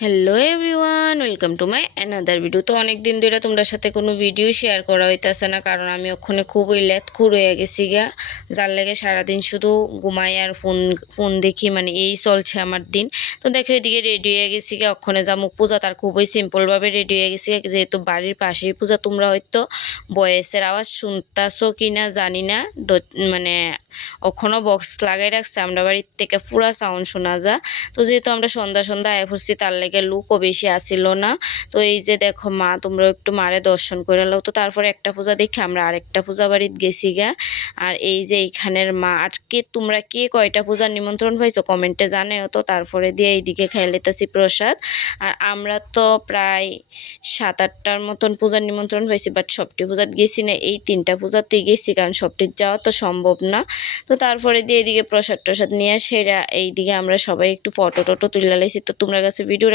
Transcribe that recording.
Hello everyone, welcome to my another video. তো অনেক দিন ধরে তোমরা সাথে কোনো ভিডিও শেয়ার করা হইতেছে না, কারণ আমি ওখানে খুবই লেতখুর হয়ে গেছি গা। যার লেগে সারাদিন শুধু ঘুমাই আর ফোন ফোন দেখি, মানে এই চলছে আমার দিন। তো দেখো এদিকে রেডি হয়ে গেছি গা, ওখানে যাবো পূজা। তার খুবই সিম্পলভাবে রেডি হয়ে গেছি, যেহেতু বাড়ির পাশেই পূজা। তোমরা হয়তো বয়েসের আওয়াজ শুনতাছো কি না জানি না, মানে ওখানেও বক্স লাগাই রাখছে, আমরা বাড়ির থেকে পুরা সাউন্ড শোনা যা। তো যেহেতু আমরা সন্ধ্যা সন্ধ্যা আয় পড়ছি, তার লেগে লুকও বেশি আসিল না। তো এই যে দেখো মা, তোমরা একটু মারে দর্শন করে নাও। তো তারপরে একটা পূজা দেখে আমরা আরেকটা পূজা বাড়িতে গেছি গা। আর এই যে এইখানের মা, আর তোমরা কে কয়টা পূজার নিমন্ত্রণ পাইছো কমেন্টে জানাও তো। তারপরে দিয়ে এইদিকে খাই লেতেছি প্রসাদ। আর আমরা তো প্রায় 7-8টার মতন পূজার নিমন্ত্রণ পাইছি, বাট সবটি পূজাত গেছি না, এই 3টা পূজাতেই গেছি, কারণ সবটির যাওয়া তো সম্ভব না। তো তারপরে দিয়ে এদিকে প্রসাদ টসাদ নিয়ে সেরা এইদিকে আমরা সবাই একটু ফটো টটো তুলে লাইছি। তো তোমরা কাছে ভিডিও